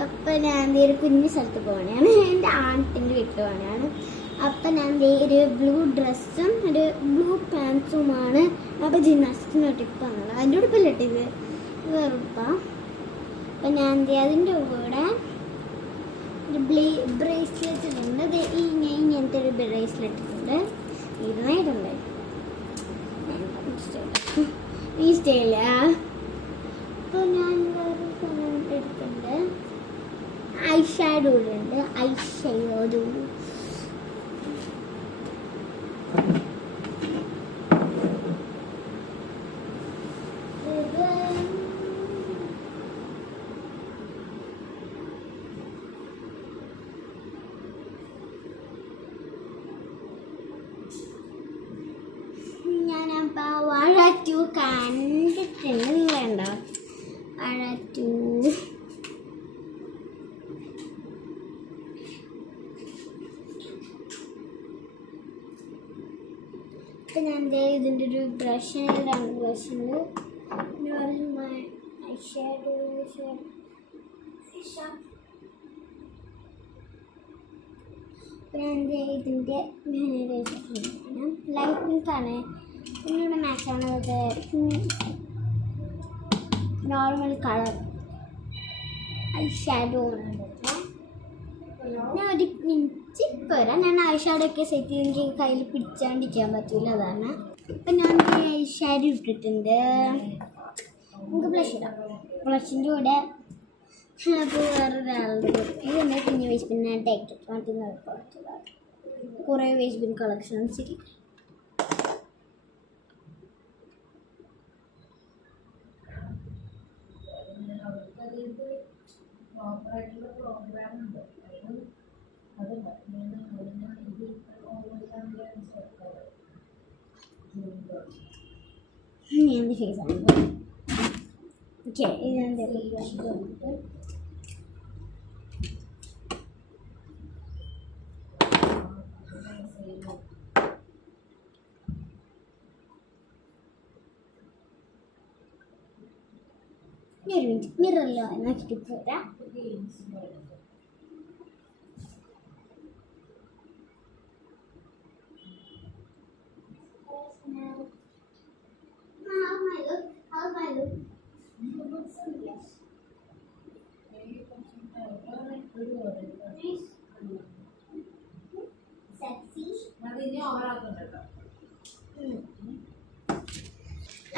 അപ്പം ഞാൻ ഒരു കുഞ്ഞു സ്ഥലത്ത് പോകണതാണ്, എൻ്റെ ആൺട്ടിൻ്റെ വീട്ടിൽ പോകണതാണ്. അപ്പം ഞാൻ ഒരു ബ്ലൂ ഡ്രസ്സും ഒരു ബ്ലൂ പാൻസുമാണ്. അപ്പം ജിംനാസ്റ്റിക്കിന് ടിപ്പ് വന്നത് അതിൻ്റെ ഉടുപ്പല്ല ഇട്ടത്, വെറുപ്പാ. അപ്പം ഞാൻ അതിൻ്റെ കൂടെ ഒരു ബ്രേസ്ലെറ്റ് ഇട്ടുണ്ട്. അത് ഇങ്ങനത്തെ ഒരു ബ്രേസ്ലെറ്റ് ഉണ്ട്, ഇരുന്നായിട്ടുണ്ട്. ഈ സ്റ്റൈല. അപ്പോൾ ഞാൻ വേറെ സാധനം എടുക്കുന്നുണ്ട്, ഐ ഷാഡോ ഉണ്ട്, ഐ ഷാഡോ. ഞാനപ്പോൾ വാഴ 2 കണ്ടിട്ടുണ്ട്, വേണ്ട വാഴ 2. ഇപ്പം ഞാൻ ഇതിൻ്റെ ഒരു ബ്രഷ്, 2 ബ്രഷുണ്ട്. പിന്നെ ഐ ഷാഡോ പിന്നെ ഇതിൻ്റെ ലൈറ്റ് പിങ്കാണ്. പിന്നീട് മാച്ചാണത് നോർമൽ കളർ ഐ ഷാഡോ ആണ്. ഞാൻ ഒരു മിനിറ്റ് വരാം. ഞാൻ ഐ ഷാഡോ ഒക്കെ സെറ്റ് ചെയ്ത് എനിക്ക് കയ്യിൽ പിടിച്ചാണ്ടിരിക്കാൻ പറ്റില്ല, അതാണ്. ഇപ്പം ഞാൻ ഐ ഷാഡോ ഇട്ടിട്ടുണ്ട്. നമുക്ക് ബ്ലഷ് ഇടാം. ബ്ലഷിൻ്റെ കൂടെ അപ്പോൾ വേറൊരാളുടെ ഇതെന്നെ കുഞ്ഞ് വേസ്റ്റ് ബിൻ ഞാൻ ടേക്ക് മാറ്റുന്ന കുറേ വേസ്റ്റ് ബിൻ കളക്ഷൻസ് ഇല്ല. ഞാൻ ഫേസാണ്. ഓക്കെ, ഇതെന്താ ഒരു മിനിറ്റ് മിററല്ലോ നോക്കിയിട്ട് പോരാ.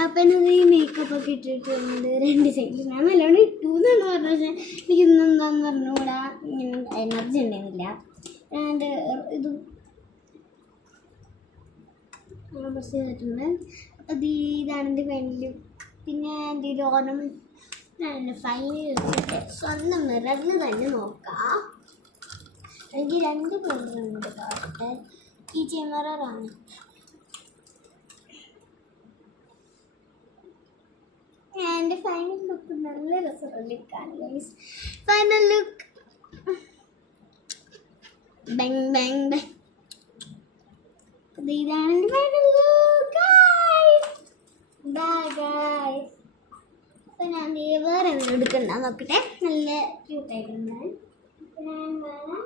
അപ്പം എന്നത് ഈ മേക്കപ്പ് ഒക്കെ ഇട്ടിട്ടുണ്ട് 2 സൈഡിൽ. ഞാൻ നല്ലോണം ഇട്ടു എന്നാണ് പറഞ്ഞത്, പക്ഷേ എനിക്ക് ഇന്നെന്താന്ന് പറഞ്ഞുകൂടാ, ഇങ്ങനെ എനർജി ഉണ്ടായിരുന്നില്ല. ഇത് ബസ് ചെയ്തിട്ടുണ്ട്. അപ്പം ഇതാണ് എൻ്റെ ഫൈനൽ. പിന്നെ എൻ്റെ ഒരു ഓർണമെൻറ്റ് ഫൈനൽ സ്വന്തം മിററിൽ തന്നെ നോക്കാം. എനിക്ക് 2 പ്രിൻ്ററുണ്ട് കാണട്ടെ. ഈ മിററാണ്. എൻ്റെ ഫൈനൽ ലുക്ക് നല്ല രസമുള്ള ലുക്കാണ് ഗൈസ്. ഫൈനൽ ലുക്ക് ബെങ് ബെങ് ബെങ്. ഇതാണ് എൻ്റെ ഫൈനൽ ലുക്ക്. Bye guys. അപ്പം ഞാൻ വേറെ എന്തെങ്കിലും എടുക്കണ്ട നോക്കട്ടെ. നല്ല ക്യൂട്ടായിട്ടുണ്ട്. ഞാൻ വേറെ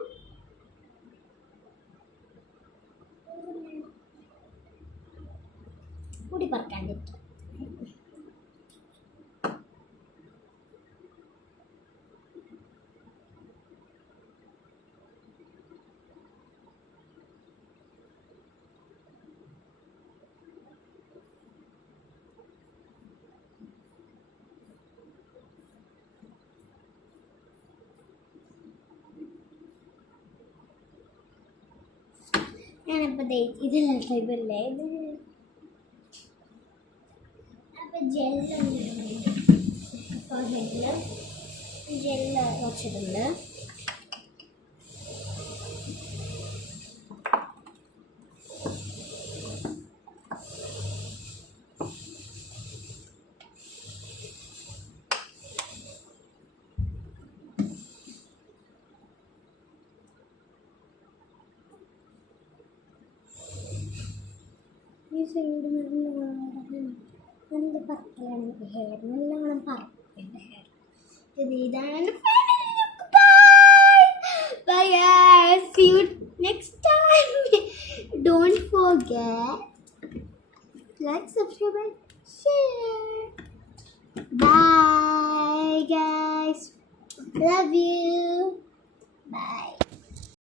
കൂടി പറക്കാൻ പറ്റും. ഞാനപ്പോൾ ഇതെല്ലാം ഫൈബറില്ലേ, ഇത് അപ്പോൾ ജെല്ല് കുറച്ചിട്ടുണ്ട്. ഈ സൈഡ് നല്ല പറക്കലാണ് ഹെയർ, നല്ലോണം പറക്കും. ഇതാണ് bye bye guys, see you next time. Don't forget like, subscribe and share. Bye guys, love you.